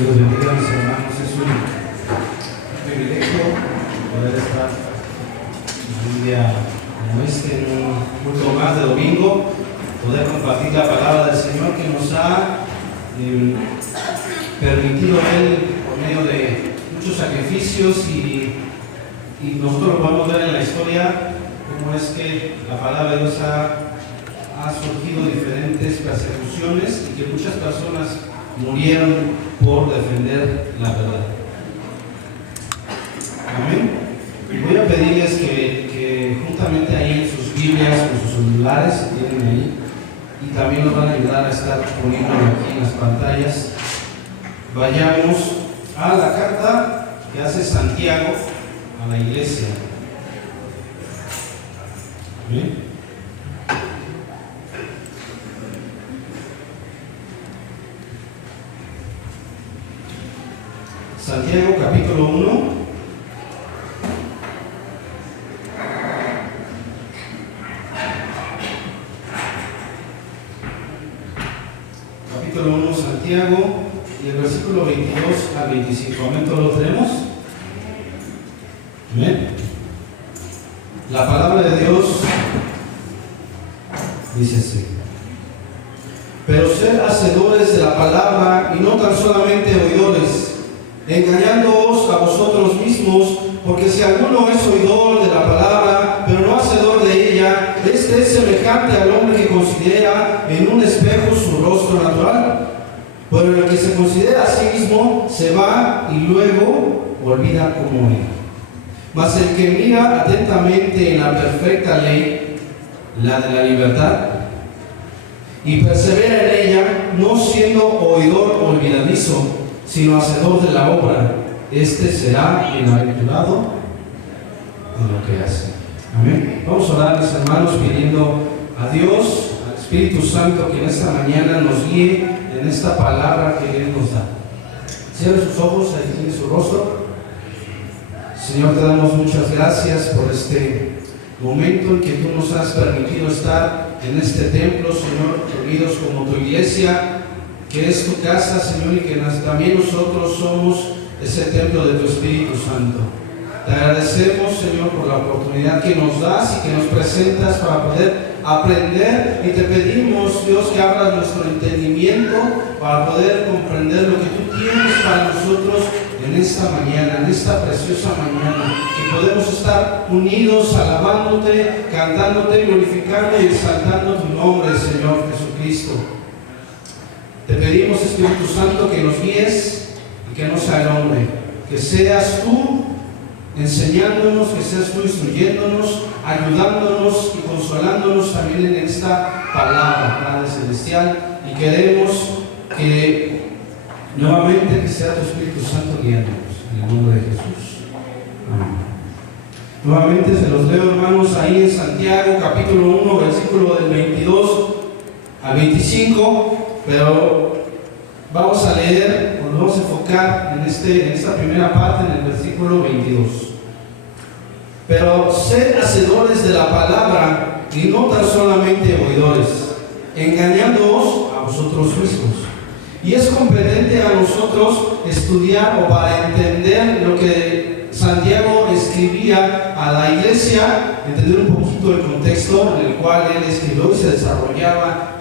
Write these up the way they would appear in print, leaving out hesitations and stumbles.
Dios bendiga a mis hermanos. Es un privilegio poder estar en un día como este, en un culto más de domingo, poder compartir la palabra del Señor que nos ha permitido Él por medio de muchos sacrificios y nosotros lo podemos ver en la historia cómo es que la palabra de Dios ha surgido diferentes persecuciones y que muchas personas murieron por defender la verdad. Amén. Y voy a pedirles que juntamente ahí en sus Biblias, en sus celulares, si tienen ahí, y también nos van a ayudar a estar poniéndolo aquí en las pantallas, vayamos a la carta que hace Santiago a la iglesia. Amén. Santiago capítulo 1. Capítulo 1, Santiago, y el versículo 22 al 25. Amén, ¿todos lo tenemos? Amén. La palabra de Dios dice así: pero sed hacedores de la palabra y no tan solamente oidores, engañándoos a vosotros mismos, porque si alguno es oidor de la palabra, pero no hacedor de ella, este es semejante al hombre que considera en un espejo su rostro natural. Pero el que se considera a sí mismo se va y luego olvida cómo era. Mas el que mira atentamente en la perfecta ley, la de la libertad, y persevera en ella, no siendo oidor olvidadizo, sino hacedor de la obra, este será bienaventurado en lo que hace. Amén. Vamos a orar, mis hermanos, pidiendo a Dios, al Espíritu Santo, que en esta mañana nos guíe en esta palabra que Él nos da. Cierre sus ojos, ahí tiene su rostro. Señor, te damos muchas gracias por este momento en que tú nos has permitido estar en este templo, Señor, reunidos como tu iglesia, que es tu casa, Señor, y que también nosotros somos ese templo de tu Espíritu Santo. Te agradecemos, Señor, por la oportunidad que nos das y que nos presentas para poder aprender, y te pedimos, Dios, que abras nuestro entendimiento para poder comprender lo que tú tienes para nosotros en esta mañana, en esta preciosa mañana, que podemos estar unidos, alabándote, cantándote, glorificando y exaltando tu nombre, Señor Jesucristo. Te pedimos, Espíritu Santo, que nos guíes y que no sea el hombre, que seas tú enseñándonos, que seas tú instruyéndonos, ayudándonos y consolándonos también en esta palabra, Padre Celestial, y queremos que nuevamente que sea tu Espíritu Santo guiándonos, en el nombre de Jesús. Amén. Nuevamente se los leo, hermanos, ahí en Santiago capítulo 1, versículo del 22 al 25. Pero vamos a leer, nos vamos a enfocar en esta primera parte, en el versículo 22. Pero sed hacedores de la palabra y no tan solamente oidores, engañándoos a vosotros mismos. Y es competente a nosotros estudiar, o para entender lo que Santiago escribía a la iglesia, entender un poquito el contexto en el cual él escribió y se desarrollaba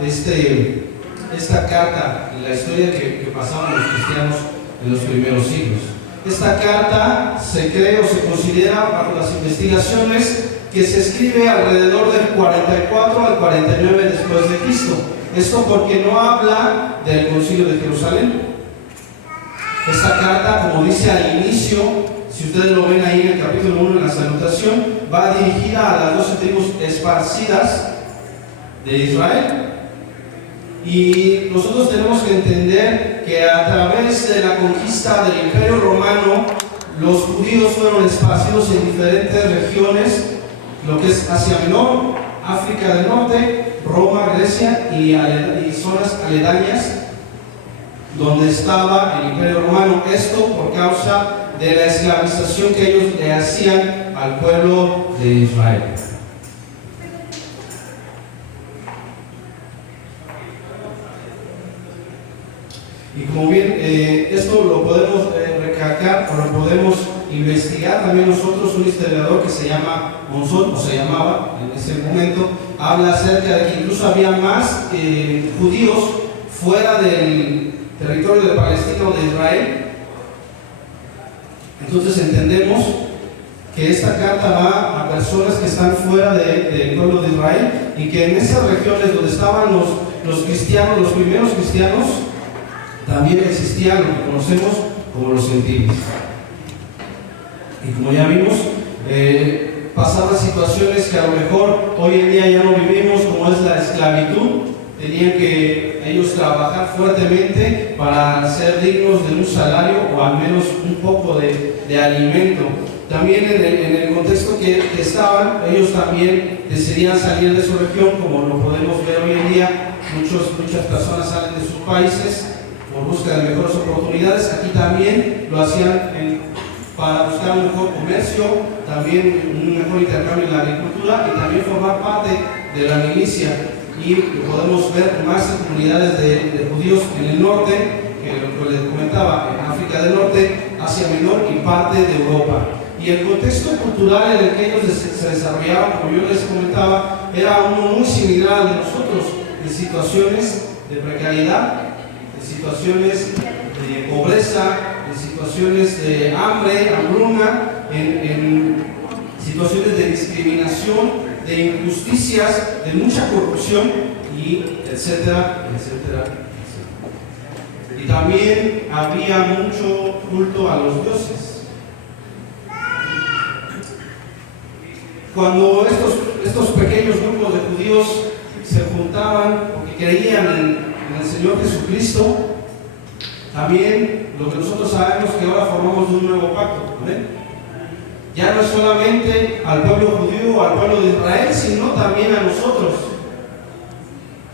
esta carta en la historia que pasaban los cristianos en los primeros siglos. Esta carta se cree o se considera, bajo las investigaciones, que se escribe alrededor del 44 al 49 después de Cristo. Esto porque no habla del Concilio de Jerusalén. Esta carta, como dice al inicio, si ustedes lo ven ahí en el capítulo 1, en la salutación, va dirigida a las 12 tribus esparcidas de Israel. Y nosotros tenemos que entender que a través de la conquista del Imperio Romano, los judíos fueron esparcidos en diferentes regiones, lo que es Asia Menor, África del Norte, Roma, Grecia y zonas aledañas donde estaba el Imperio Romano. Esto por causa de la esclavización que ellos le hacían al pueblo de Israel. Y como bien, esto lo podemos recalcar o lo podemos investigar también nosotros. Un historiador que se llama Monzón, o se llamaba en ese momento, habla acerca de que incluso había más judíos fuera del territorio de Palestina o de Israel. Entonces entendemos que esta carta va a personas que están fuera del pueblo de Israel, y que en esas regiones donde estaban los cristianos, los primeros cristianos, también existían lo que conocemos como los gentiles. Y como ya vimos, pasaban situaciones que a lo mejor hoy en día ya no vivimos, como es la esclavitud. Tenían que ellos trabajar fuertemente para ser dignos de un salario o al menos un poco de alimento. También en el contexto que estaban, ellos también decidían salir de su región, como lo podemos ver hoy en día. Muchas personas salen de sus países por busca de mejores oportunidades. Aquí también lo hacían para buscar un mejor comercio, también un mejor intercambio en la agricultura, y también formar parte de la milicia. Y podemos ver más comunidades de judíos en el norte, que lo que les comentaba, en África del Norte, Asia Menor y parte de Europa. Y el contexto cultural en el que ellos se desarrollaban, como yo les comentaba, era uno muy similar al de nosotros, en situaciones de precariedad, en situaciones de pobreza, en situaciones de hambre, hambruna, en situaciones de discriminación, de injusticias, de mucha corrupción, y etcétera, etcétera, etcétera. Y también había mucho culto a los dioses. Cuando estos pequeños grupos de judíos se juntaban porque creían en el Señor Jesucristo, también lo que nosotros sabemos que ahora formamos un nuevo pacto, ¿ven? Ya no es solamente al pueblo judío o al pueblo de Israel, sino también a nosotros.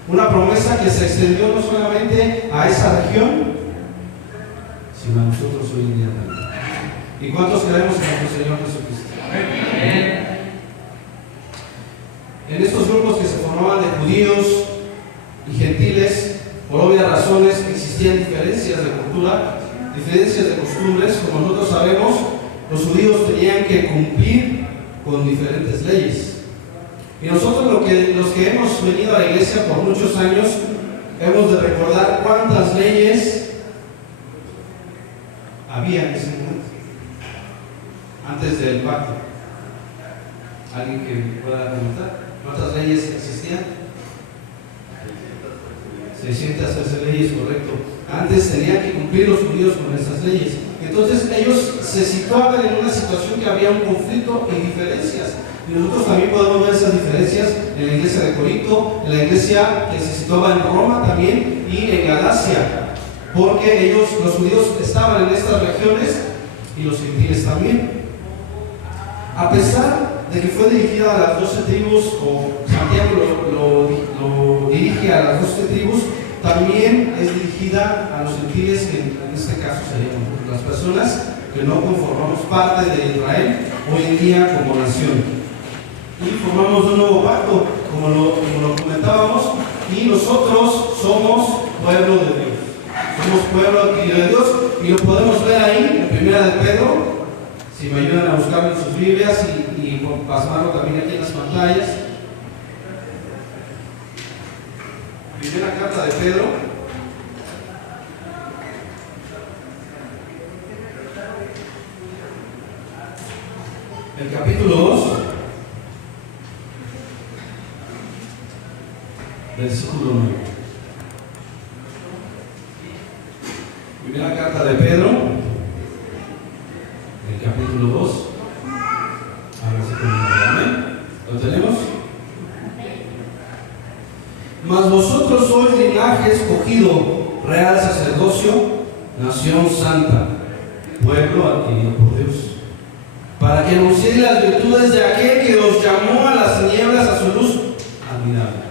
Una promesa que se extendió no solamente a esa región, sino a nosotros hoy en día también. ¿Y cuántos creemos en nuestro Señor Jesucristo? Amén. En estos grupos que se formaban de judíos y gentiles, por obvias razones existían diferencias de cultura, diferencias de costumbres. Como nosotros sabemos, los judíos tenían que cumplir con diferentes leyes. Y nosotros los que hemos venido a la iglesia por muchos años, hemos de recordar cuántas leyes había en ese momento, antes del pacto. ¿Alguien que pueda preguntar? ¿Cuántas leyes existían? 613 leyes, correcto. Antes tenían que cumplir los judíos con esas leyes. Entonces ellos se situaban en una situación que había un conflicto y diferencias. Y nosotros también podemos ver esas diferencias en la iglesia de Corinto, en la iglesia que se situaba en Roma también y en Galacia. Porque ellos, los judíos, estaban en estas regiones y los gentiles también. A pesar de que fue dirigida a las 12 tribus, o Santiago lo dirige a las 12 tribus, también es dirigida a los gentiles, que en este caso serían las personas que no conformamos parte de Israel hoy en día como nación. Y formamos un nuevo pacto, como lo comentábamos, y nosotros somos pueblo de Dios. Somos pueblo adquirido de Dios, y lo podemos ver ahí en 1 de Pedro. Si me ayudan a buscarlo en sus Biblias y pasarlo también aquí en las pantallas. Primera carta de Pedro. El capítulo 2, versículo 9. Primera carta de Pedro, el capítulo 2, versículo 9. Amén. ¿Lo tenemos? Mas vosotros sois linaje escogido, real sacerdocio, nación santa, pueblo adquirido por Dios, para que anunciéis las virtudes de aquel que os llamó a las tinieblas a su luz admirable.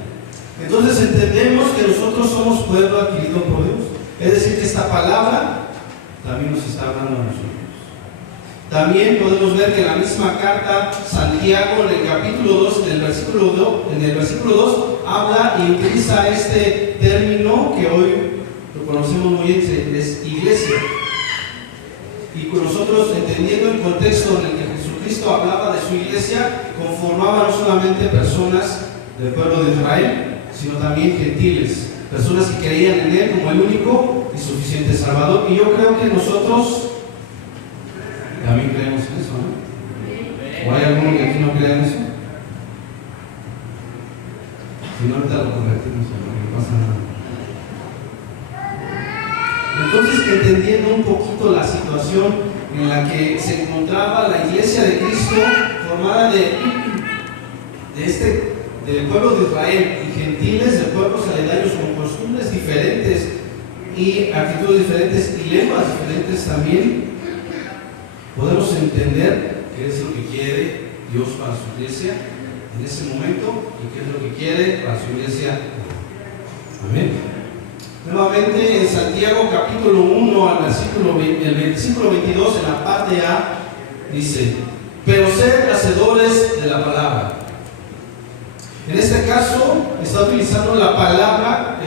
Entonces entendemos que nosotros somos pueblo adquirido por Dios. Es decir, que esta palabra también nos está hablando a nosotros. También podemos ver que en la misma carta, Santiago, en el capítulo 2, en el versículo 2, habla y utiliza este término que hoy lo conocemos muy bien, es iglesia. Y con nosotros, entendiendo el contexto en el que Jesucristo hablaba de su iglesia, conformaba no solamente personas del pueblo de Israel, sino también gentiles, personas que creían en Él como el único y suficiente Salvador. Y yo creo que nosotros también creemos en eso, ¿no? ¿O hay alguno que aquí no crea en eso? Si no, ahorita lo convertimos, no pasa nada. Entonces, entendiendo un poquito la situación en la que se encontraba la iglesia de Cristo, formada del pueblo de Israel y gentiles de pueblos aledaños con costumbres diferentes y actitudes diferentes y lenguas diferentes también, podemos entender qué es lo que quiere Dios para su iglesia en ese momento y qué es lo que quiere para su iglesia. Amén. Nuevamente en Santiago capítulo 1 el versículo 22 en la parte A dice: pero sed hacedores de la palabra. En este caso está utilizando la palabra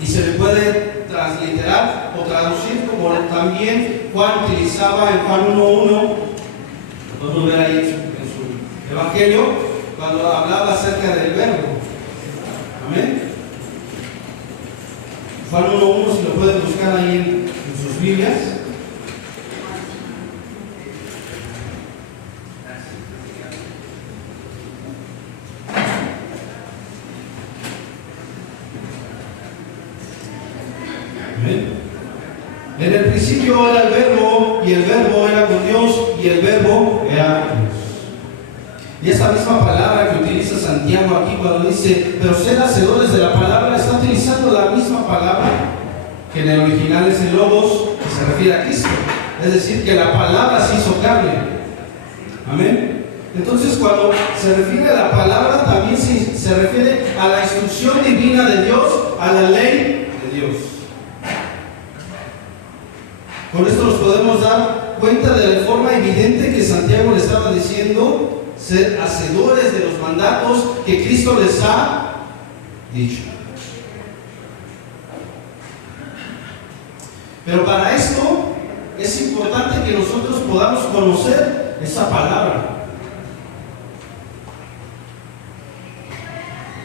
y se le puede transliterar o traducir como también Juan utilizaba en Juan 1:1. Podemos ver ahí en su evangelio cuando hablaba acerca del verbo. Amén. Juan 1:1, si lo pueden buscar ahí en sus Biblias. En el principio era el verbo, y el verbo era con Dios, y el verbo era Dios. Y esta misma palabra que utiliza Santiago aquí cuando dice, pero sed hacedores de la palabra, está utilizando la misma palabra que en el original es el logos, que se refiere a Cristo. Es decir, que la palabra se hizo carne. Amén. Entonces, cuando se refiere a la palabra, también se refiere a la instrucción divina de Dios, a la ley de Dios. Con esto nos podemos dar cuenta de la forma evidente que Santiago le estaba diciendo, ser hacedores de los mandatos que Cristo les ha dicho. Pero para esto es importante que nosotros podamos conocer esa palabra.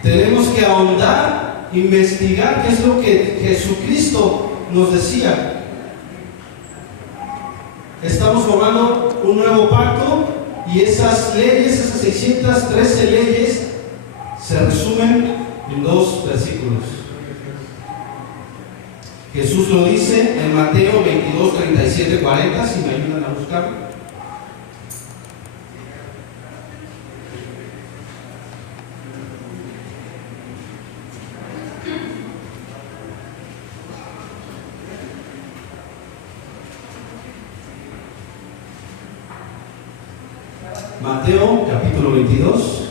Tenemos que ahondar, investigar qué es lo que Jesucristo nos decía. Estamos formando un nuevo pacto y esas leyes, esas 613 leyes, se resumen en 2 versículos. Jesús lo dice en Mateo 22, 37, 40, si me ayudan a buscarlo. Mateo capítulo 22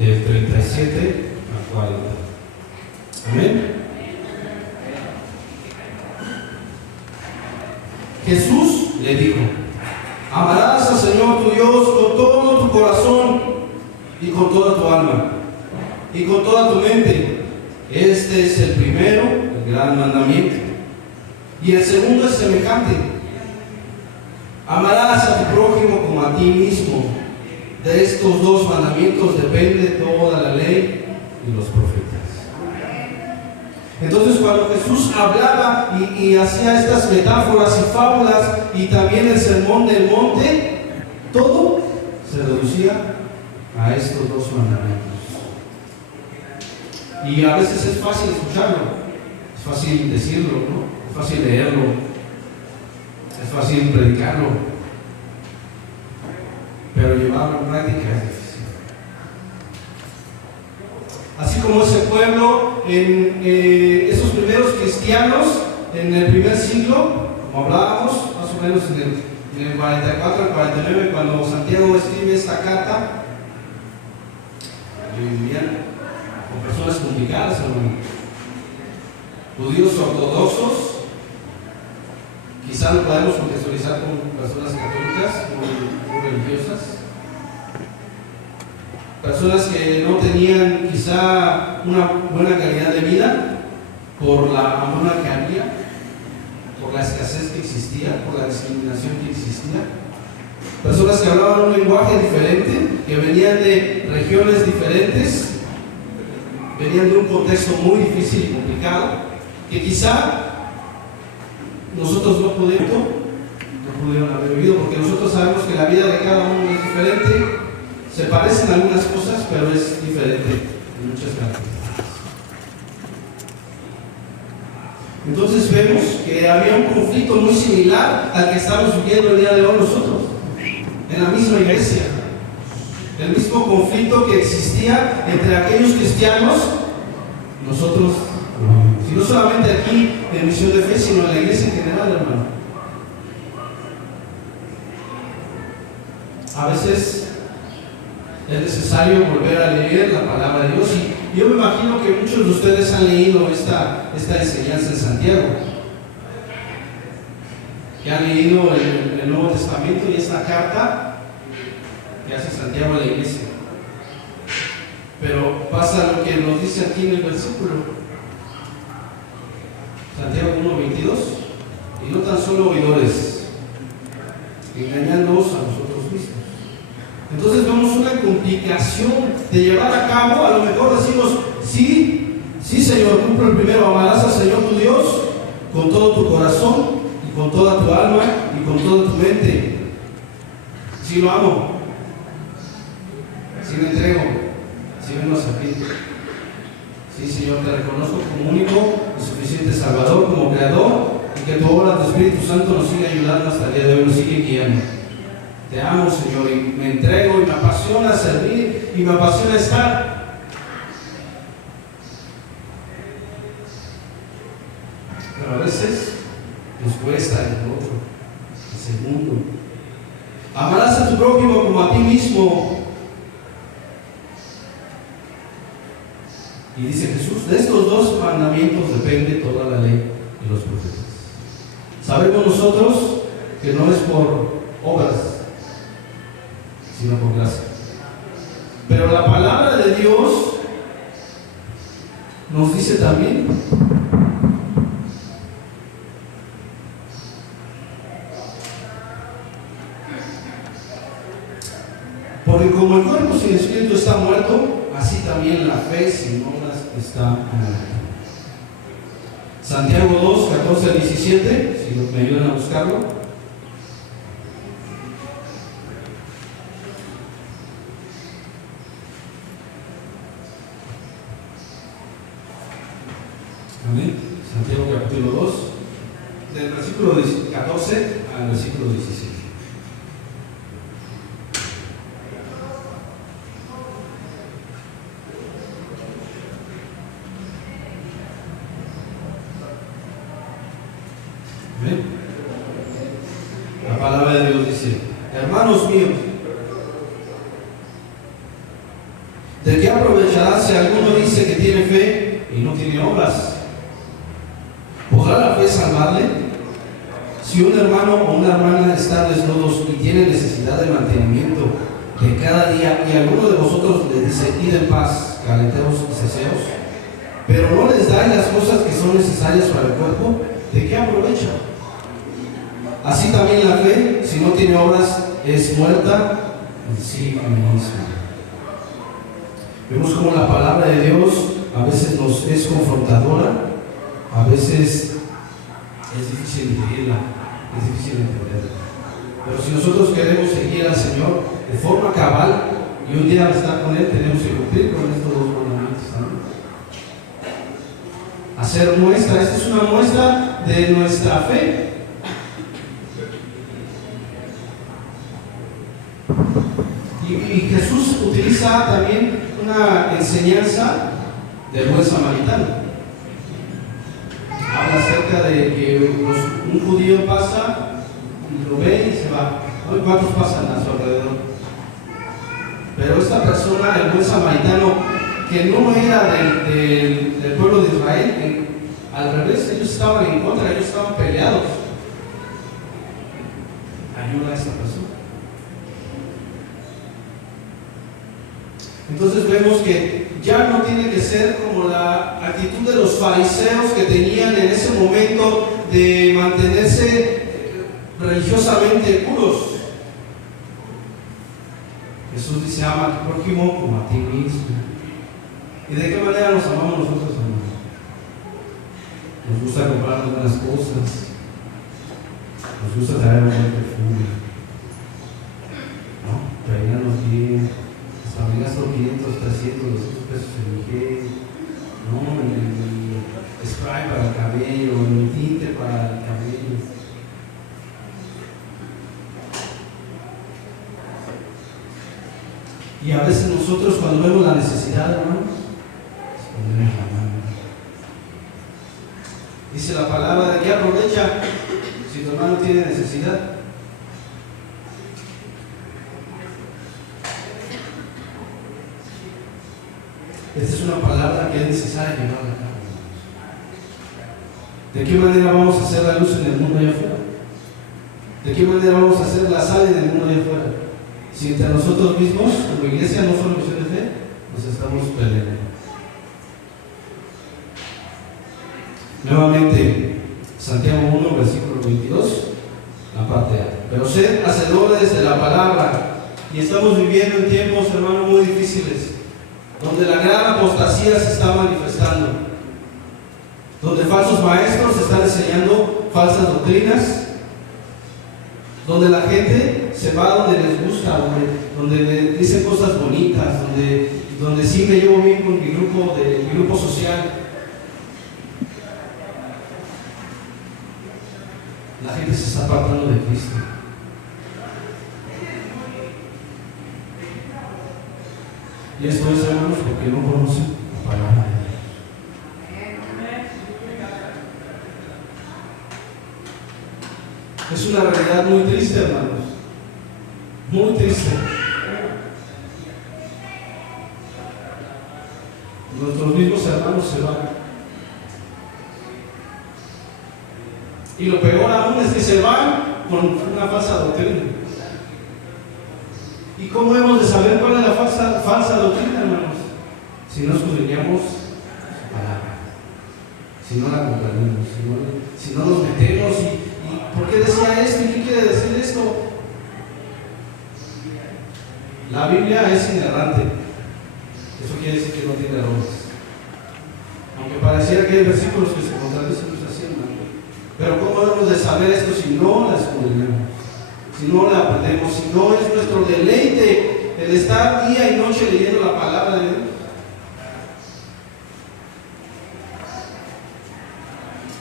del 37 al 40. Amén. Jesús le dijo: amarás al Señor tu Dios con todo tu corazón y con toda tu alma y con toda tu mente. Este es el primero, el gran mandamiento. Y el segundo es semejante: amarás a tu prójimo como a ti mismo. De estos 2 mandamientos depende toda la ley y los profetas. Entonces, cuando Jesús hablaba y hacía estas metáforas y fábulas y también el sermón del monte, todo se reducía a estos 2 mandamientos. Y a veces es fácil escucharlo, es fácil decirlo, ¿no? Es fácil leerlo, es fácil predicarlo, pero llevarlo en práctica es difícil. Así como ese pueblo, esos primeros cristianos en el primer siglo, como hablábamos, más o menos en el 44 al 49, cuando Santiago escribe esta carta, vivían con personas complicadas, judíos ortodoxos. Quizá lo podemos contextualizar con personas católicas muy religiosas. personas que no tenían quizá una buena calidad de vida por la hambruna que había, por la escasez que existía, por la discriminación que existía. Personas que hablaban un lenguaje diferente, que venían de regiones diferentes, venían de un contexto muy difícil y complicado, que quizá nosotros no pudieron haber vivido, porque nosotros sabemos que la vida de cada uno es diferente, se parecen algunas cosas, pero es diferente en muchas características. Entonces vemos que había un conflicto muy similar al que estamos viviendo el día de hoy nosotros, en la misma iglesia. El mismo conflicto que existía entre aquellos cristianos, nosotros, si no solamente aquí en Misión de Fe, sino en la iglesia en general, hermano. A veces es necesario volver a leer la palabra de Dios, y yo me imagino que muchos de ustedes han leído esta enseñanza en Santiago, que han leído el Nuevo Testamento y esta carta que hace Santiago a la iglesia. Pero pasa lo que nos dice aquí en el versículo, Santiago 1:22, y no tan solo oidores, engañándoos a nosotros mismos. Entonces vemos una complicación de llevar a cabo. A lo mejor decimos, sí Señor, cumple el primero, amarás al Señor tu Dios con todo tu corazón y con toda tu alma y con toda tu mente. Si lo amo, si me entrego, si me arrepiento. Sí, Señor, te reconozco como único y suficiente Salvador, como Creador, y que tu obra, tu Espíritu Santo nos sigue ayudando hasta el día de hoy, nos sigue guiando. Te amo, Señor, y me entrego y me apasiona servir y me apasiona estar. Pero a veces nos cuesta el otro, el segundo. Amarás a tu prójimo como a ti mismo. Y dice Jesús, de estos dos mandamientos depende toda la ley y los profetas. Sabemos nosotros que no es por obras, sino por gracia. Pero la palabra de Dios nos dice también porque como el cuerpo sin espíritu está muerto, así también la fe sin obras está muerta. Santiago 2, 14 al 17, si me ayudan a buscarlo. Amén. Santiago capítulo 2, del versículo 14 al versículo 17. Amén. La palabra de Dios dice: hermanos míos, ¿de qué aprovechará si alguno dice que tiene fe y no tiene obras? ¿Podrá la fe salvarle? Si un hermano o una hermana están desnudos y tienen necesidad de mantenimiento de cada día, y alguno de vosotros les dice: id en paz, calenteos y saciaos, pero no les dais las cosas que son necesarias para el cuerpo, ¿de qué aprovecha? Así también la fe, si no tiene obras, es muerta en sí misma. Vemos como la palabra de Dios a veces nos es confrontadora, a veces es difícil digerirla, es difícil entenderla. Pero si nosotros queremos seguir al Señor de forma cabal y un día estar con Él, tenemos que cumplir con estos dos mandamientos también. Hacer muestra, esta es una muestra de nuestra fe. Y Jesús utiliza también una enseñanza del buen samaritano. Habla acerca de que un judío pasa, lo ve y se va. ¿No? ¿Cuántos pasan a su alrededor? Pero esta persona, el buen samaritano, que no era del pueblo de Israel, al revés, ellos estaban en contra, ellos estaban peleados. Ayuda a esta persona. Entonces vemos que ya no tiene que ser como la actitud de los fariseos que tenían en ese momento de mantenerse religiosamente puros. Jesús dice: ama a tu prójimo como a ti mismo. ¿Y de qué manera nos amamos nosotros, hermanos? Nos gusta comprar buenas cosas, nos gusta traer un buen perfume, ¿no? Peinarnos bien, hasta me gasto 500, 300, 200 pesos en mi gel, ¿no? En mi spray para el cabello, en mi tinte para el cabello. Y a veces nosotros, cuando vemos la necesidad, hermanos, ponemos la mano. Dice la palabra: de que aprovecha si tu hermano tiene necesidad. Esta es una palabra que es necesaria llevarla a cabo. ¿De qué manera vamos a hacer la luz en el mundo allá afuera? ¿De qué manera vamos a hacer la sal en el mundo allá afuera? Si entre nosotros mismos, como iglesia, no solo Misión de Fe, nos estamos peleando. Nuevamente, Santiago 1, versículo 22, la parte A. Pero sed hacedores de la palabra. Y estamos viviendo en tiempos, hermanos, muy difíciles, donde la gran apostasía se está manifestando, donde falsos maestros están enseñando falsas doctrinas, donde la gente se va donde les gusta, donde le dicen cosas bonitas, donde sí me llevo bien con mi grupo social. La gente se está apartando de Cristo. Y esto es, hermanos, porque no conocen la palabra de Dios. Es una realidad muy triste, hermanos. Muy triste. Nuestros mismos hermanos se van. Y lo peor aún es que se van con una falsa doctrina. ¿Y cómo hemos de saber cuál es la falsa doctrina, hermanos? Si no escudriñamos su palabra, si no la comprendemos, si no nos metemos y ¿por qué decía esto? ¿Y qué quiere decir esto? La Biblia es inerrante. Eso quiere decir que no tiene errores. Aunque pareciera que hay versículos que se contradicen, no es así, hermano. Pero ¿cómo debemos de saber esto si no la escudriñamos? Si no la aprendemos, si no es nuestro deleite el estar día y noche leyendo la palabra de Dios.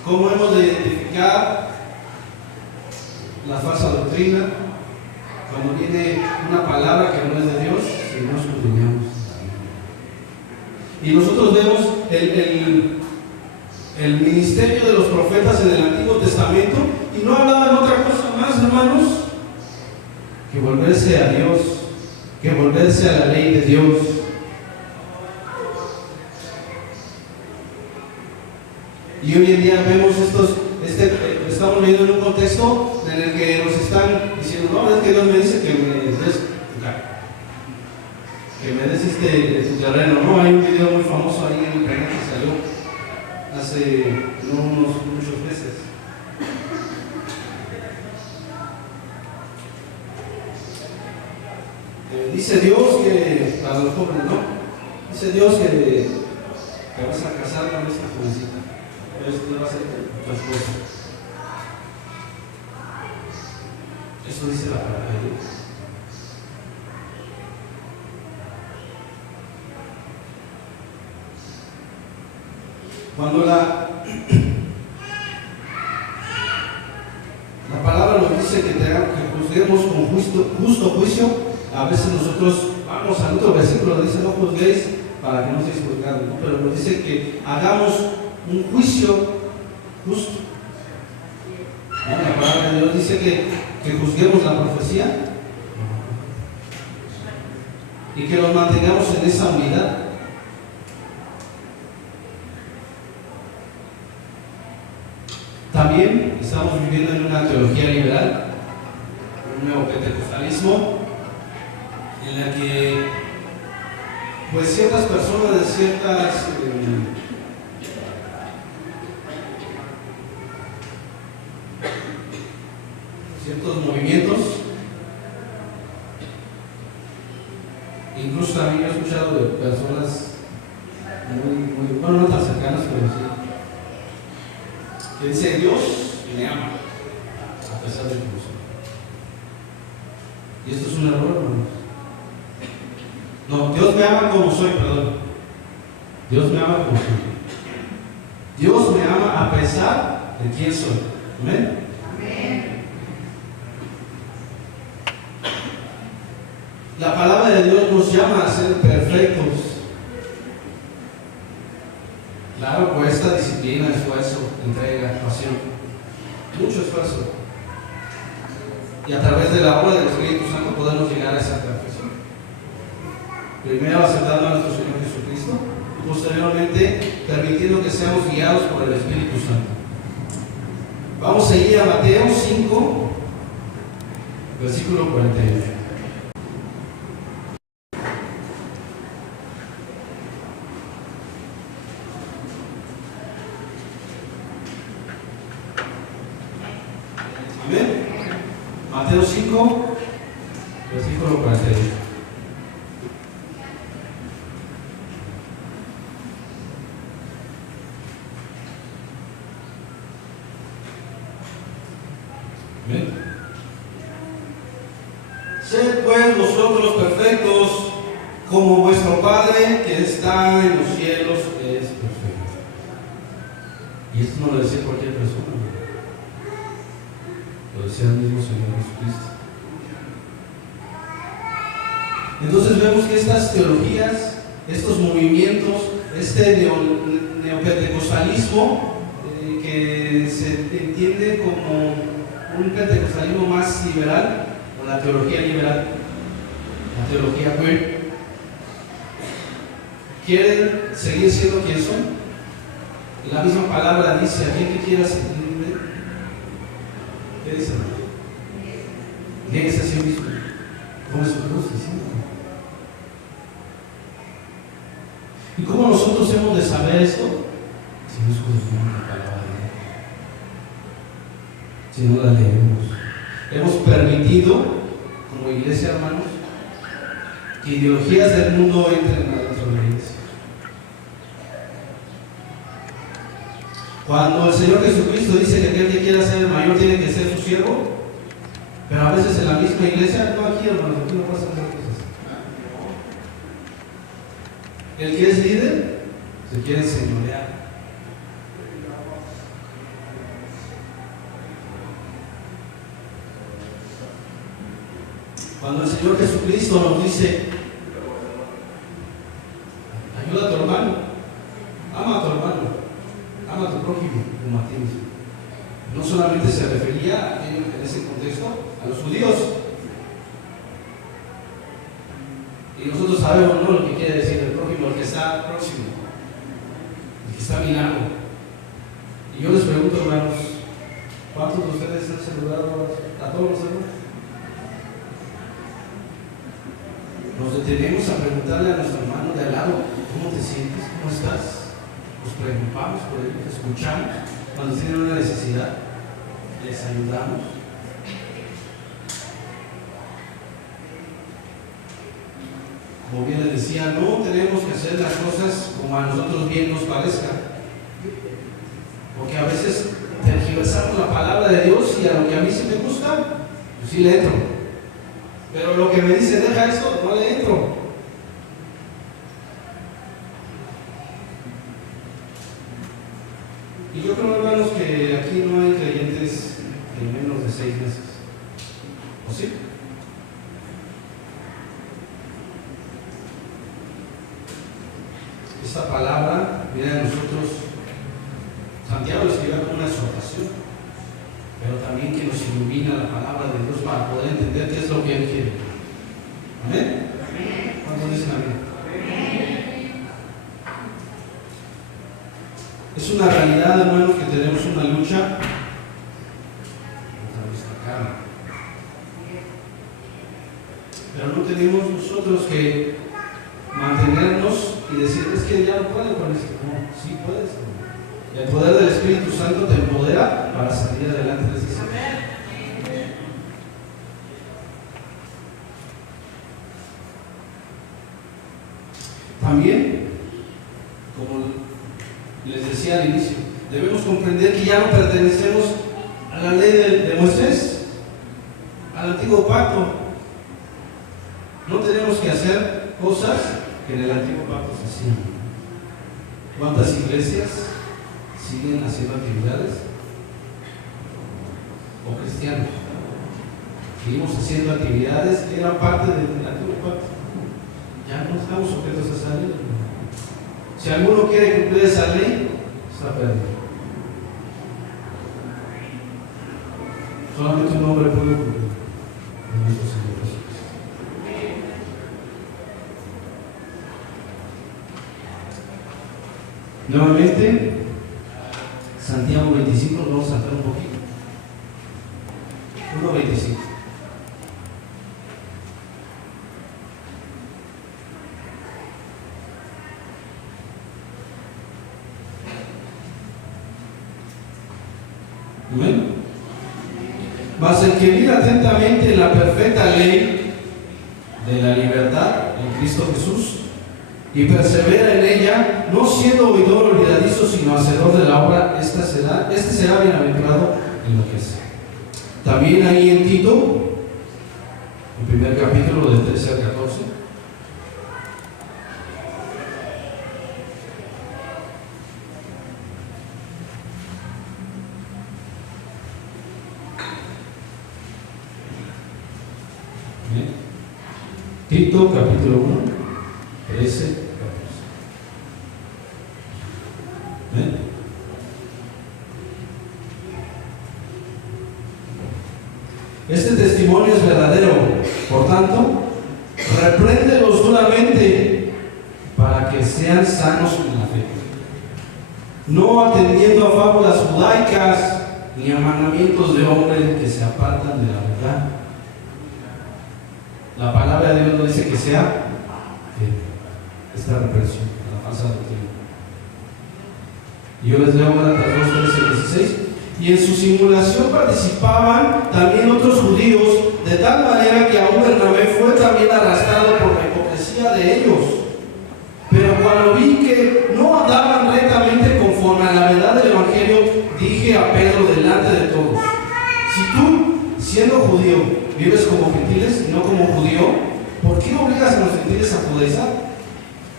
¿Cómo hemos de identificar la falsa doctrina cuando viene una palabra que no es de Dios? Si no escudriñamos. Y nosotros vemos el ministerio de los profetas en el Antiguo Testamento y no hablaban otra cosa más, hermanos, que volverse a Dios, que volverse a la ley de Dios. Y hoy en día vemos estamos viviendo en un contexto en el que nos están diciendo: no, es que Dios me dice que me des tu terreno, ¿no? Hay un video muy famoso ahí en internet que salió hace muchos meses. Dice Dios que, para los jóvenes, ¿no? Dice Dios que vas a casar con esta jovencita. Esto va a ser tu esposa. Eso dice la palabra de Dios. Cuando la palabra nos dice que juzguemos con justo juicio, a veces nosotros vamos al otro versículo, dice: no juzguéis para que no seáis juzgados, ¿no? Pero nos dice que hagamos un juicio justo. ¿No? La palabra de Dios dice que juzguemos la profecía y que nos mantengamos en esa unidad. También estamos viviendo en una teología liberal, un neopentecostalismo, en la que pues ciertas personas de ciertos movimientos, incluso también he escuchado de personas bueno, no tan cercanas, pero sí, que dice: Dios me ama a pesar de que no soy. Y esto es un error, hermanos. No, Dios me ama como soy, perdón. Dios me ama como soy. Dios me ama a pesar de quién soy. Amén. Amén. La palabra de Dios nos llama a ser perfectos. Claro, cuesta disciplina, esfuerzo, entrega, pasión, mucho esfuerzo. Y a través de la obra del Espíritu Santo podemos llegar a esa perfección. Primero aceptando a nuestro Señor Jesucristo y posteriormente permitiendo que seamos guiados por el Espíritu Santo. Vamos a ir a Mateo 5, versículo 41. Amén. Mateo 5, versículo 41. Amén. Sed pues vosotros perfectos, como vuestro Padre que está en los cielos es perfecto. Y esto no lo decía cualquier persona, lo decía el mismo Señor Jesucristo. Entonces vemos que estas teologías, estos movimientos, este neopentecostalismo, que se entiende como un pentecostalismo más liberal, o la teología liberal, la teología queer, quieren seguir siendo quien son. Y la misma palabra dice: aquel que quiera sentir libre, ¿qué dice? Nieguese a sí mismo, tome su cruz y sígame. ¿Y cómo nosotros hemos de saber esto? Si no escudriñamos la palabra de Dios, si no la leemos. Hemos permitido, como iglesia, hermanos, que ideologías del mundo entren a nuestra iglesia. Cuando el Señor Jesucristo dice que aquel que quiera ser el mayor tiene que ser su siervo, pero a veces en la misma iglesia, no aquí, hermanos, aquí no pasan esas cosas. El que es líder se quiere enseñorear. Cuando el Señor Jesucristo nos dice: ayuda a tu hermano, ama a tu hermano, ama a tu prójimo como a ti mismo, no solamente se refería en ese contexto a los judíos. Y nosotros sabemos, ¿no?, lo que quiere decir el prójimo, el que está próximo, el que está a mi lado. Y yo les pregunto, hermanos, ¿cuántos de ustedes han saludado a todos los hermanos? Nos detenemos a preguntarle a nuestro hermano de al lado: ¿cómo te sientes? ¿Cómo estás? Nos preocupamos por ellos, escuchamos cuando tienen una necesidad, les ayudamos. Como bien les decía, no tenemos que hacer las cosas como a nosotros bien nos parezca, porque a veces tergiversamos la palabra de Dios y a lo que a mí sí me gusta, pues sí le entro, pero lo que me dice deja esto, no le entro. Y yo creo, hermanos, que aquí no hay creyentes en menos de 6 meses, ¿o sí? Esta palabra viene a nosotros. Santiago lo escribe como una exhortación, pero también que nos ilumina la palabra de Dios para poder entender qué es lo que Él quiere. ¿Amén? ¿Cuántos dicen amén? Es una realidad, hermanos, que tenemos una lucha contra nuestra carne. Pero no tenemos nosotros que mantenernos y decir, es que ya no puedo con esto. No, sí puedes. El poder del Espíritu Santo te empodera para salir adelante de ese situación. También, como les decía al inicio, debemos comprender que ya no pertenecemos a la ley de Moisés, al antiguo pacto. No tenemos que hacer cosas que en el antiguo pacto se hacían. ¿Cuántas iglesias siguen haciendo actividades? O cristianos seguimos haciendo actividades que eran parte del antiguo pacto. Ya no estamos sujetos a esa ley. Si alguno quiere cumplir esa ley, está perdido. Solamente un hombre puede cumplir, nuestro Señor Jesucristo. Nuevamente, Santiago 25, nos vamos a saltar un poquito. 1:25. Amén. Mas el que mira atentamente la perfecta ley de la libertad en Cristo Jesús y persevera en ella, no siendo oidor olvidadizo, sino hacedor de la obra, este será bienaventurado en lo que hace. También ahí en Tito, el primer capítulo del 13 al 14. Tito capítulo 1, 13, 14. ¿Ven? Este testimonio es verdadero, por tanto, repréndelos duramente para que sean sanos en la fe, no atendiendo a fábulas judaicas ni a mandamientos de hombres que se apartan de la verdad. La palabra de Dios no dice que sea esta represión, la falsa doctrina. Yo les leo Gálatas 2:13-16. Y en su simulación participaban también otros judíos, de tal manera que aún Bernabé fue también arrastrado por la hipocresía de ellos. Pero cuando vi que no andaban rectamente conforme a la verdad del Evangelio, dije a Pedro delante de todos: si tú, siendo judío, vives como gentiles y no como judío, ¿por qué obligas a los gentiles a judaizar?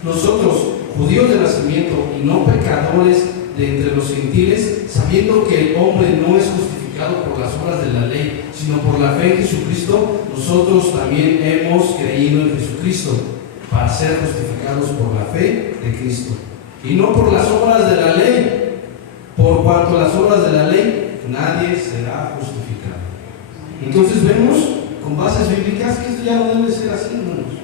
Nosotros, judíos de nacimiento y no pecadores de entre los gentiles, sabiendo que el hombre no es justificado por las obras de la ley, sino por la fe en Jesucristo, nosotros también hemos creído en Jesucristo para ser justificados por la fe de Cristo, y no por las obras de la ley, por cuanto las obras de la ley nadie será justificado. Entonces vemos con bases bíblicas que esto ya no debe ser así, hermanos.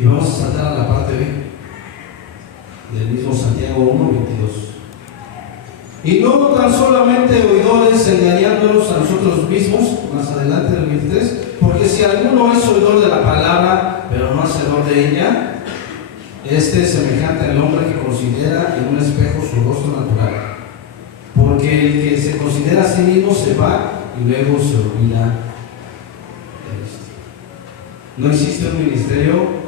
Y vamos a saltar a la parte B del mismo Santiago 1:22. Y no tan solamente oidores, engañándonos a nosotros mismos, más adelante en el 23, porque si alguno es oidor de la palabra, pero no hacedor de ella, este es semejante al hombre que considera en un espejo su rostro natural. Porque el que se considera a sí mismo se va y luego se olvida de esto. No existe un ministerio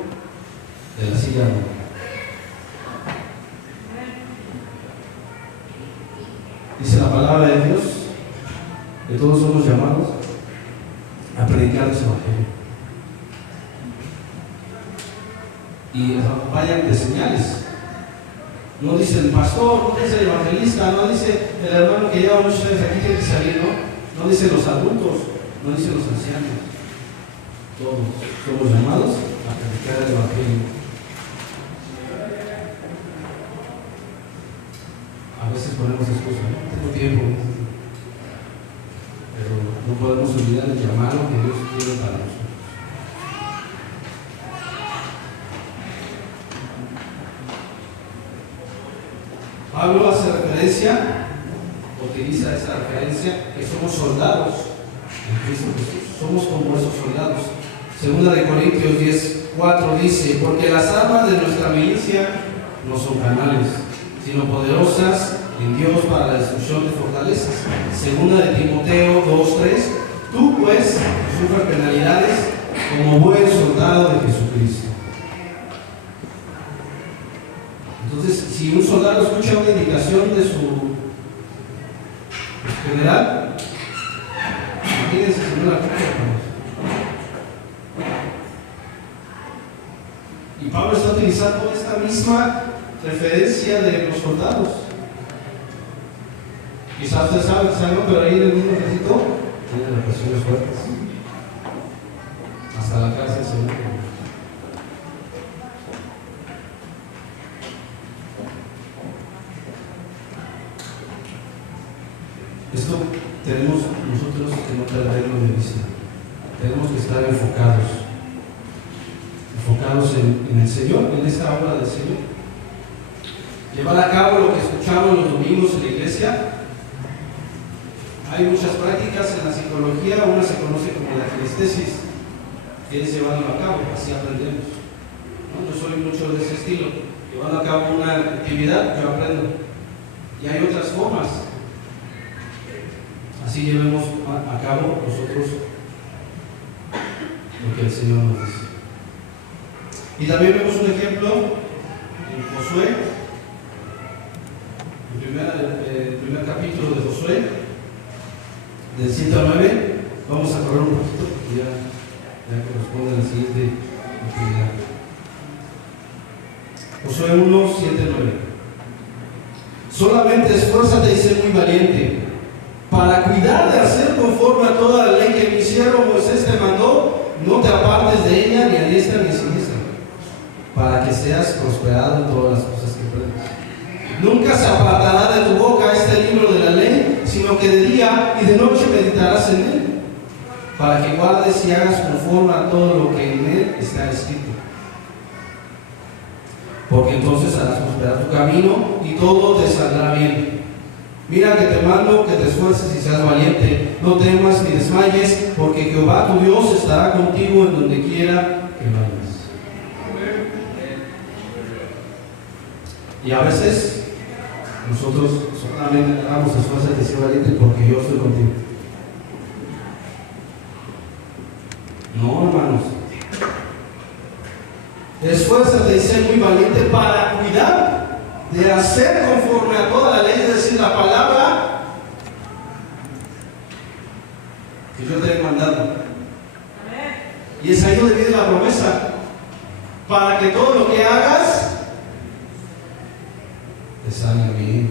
de la silla no. Dice la palabra de Dios que todos somos llamados a predicar ese evangelio. Y nos acompañan de señales. No dice el pastor, no dice el evangelista, no dice el hermano que lleva muchos años aquí tiene que salir, ¿no? No dice los adultos, no dice los ancianos. Todos somos llamados a predicar el evangelio. A veces ponemos excusas, ¿no? Tengo tiempo, pero no podemos olvidar el llamado que Dios tiene para nosotros. Pablo hace referencia, utiliza esa referencia, que somos soldados en Cristo Jesús. Somos como esos soldados. Segunda de Corintios 10:4 4 dice: porque las armas de nuestra milicia no son carnales, sino poderosas en Dios para la destrucción de fortalezas. Segunda de Timoteo 2:3: tú pues sufres penalidades como buen soldado de Jesucristo. Entonces, si un soldado escucha una indicación de su general, imagínense si no la cumple. Y Pablo está utilizando esta misma referencia de los soldados. Quizás ustedes saben, pero ahí en el mismo ejército tienen represiones fuertes. Hasta la cárcel se muere. Esto tenemos nosotros que no perderlo de vista. Tenemos que estar enfocados en el Señor, en esta obra del Señor. Llevar a cabo lo que escuchamos los domingos en la iglesia. Hay muchas prácticas en la psicología, una se conoce como la kinestesis, que es llevarlo a cabo, así aprendemos. ¿No? Yo soy mucho de ese estilo, llevando a cabo una actividad, yo aprendo. Y hay otras formas. Así llevemos a cabo nosotros lo que el Señor nos dice. Y también vemos un ejemplo en Josué, el primer capítulo de Josué, del 7 al 9. Vamos a correr un poquito porque ya corresponde a la siguiente actividad. Josué 1, 7, 9. Solamente esfuérzate y sé muy valiente, para cuidar de hacer conforme a toda la ley que mi siervo Moisés te mandó. No te apartes de ella ni a diestra ni a siniestra, para que seas prosperado en todas las cosas que emprendas. Nunca se apartará de tu boca este libro de la ley, sino que de día y de noche meditarás en él, para que guardes y hagas conforme a todo lo que en él está escrito. Porque entonces harás prosperar tu camino y todo te saldrá bien. Mira que te mando que te esfuerces y seas valiente, no temas ni desmayes, porque Jehová tu Dios estará contigo en donde quiera que vayas. Y a veces nosotros solamente damos esfuerzos de ser valiente porque yo estoy contigo. No, hermanos. Esfuérzate y sé muy valiente para cuidar de hacer conforme a toda la ley, es decir, la palabra que yo te he mandado. Y es ahí donde viene la promesa, para que todo lo que hagas te salga bien.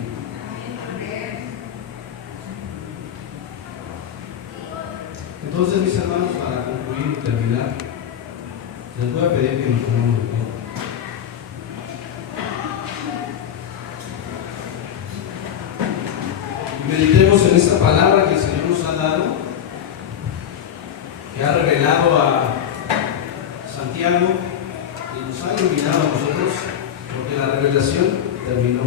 Entonces, mis hermanos, para concluir y terminar, les voy a pedir que nos pongamos de pie. Y meditemos en esta palabra que el Señor nos ha dado, que ha revelado a Santiago y nos ha iluminado a nosotros, porque la revelación terminó.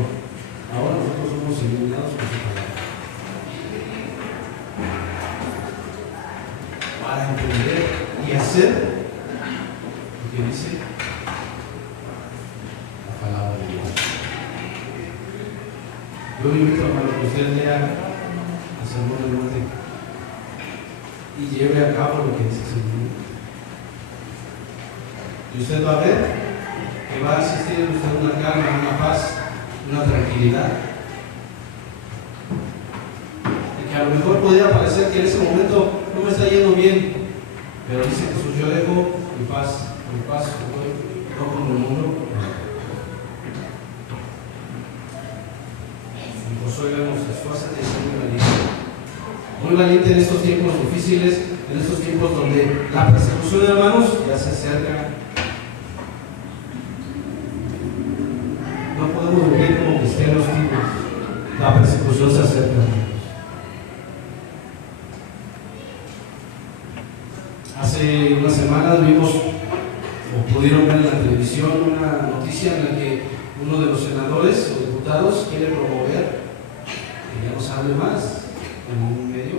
Ahora nosotros somos iluminados por su palabra, para entender y hacer lo que dice la palabra de Dios. Yo le invito, hermano, que usted lea el Sermón del Monte y lleve a cabo lo que dice el Señor. Y usted va a ver que va a existir en usted una calma, una paz, una tranquilidad. Y que a lo mejor podría parecer que en ese momento no me está yendo bien, pero dice Jesús: yo dejo mi paz os doy, no como el mundo. En Josué vemos: esfuérzate y sé muy valiente en estos tiempos difíciles, en estos tiempos donde la persecución, hermanos, ya se acerca. No podemos vivir como cristianos tibios. La persecución se acerca. Hace unas semanas vimos, o pudieron ver en la televisión, una noticia en la que uno de los senadores o diputados quiere promover que ya no se hable más en un medio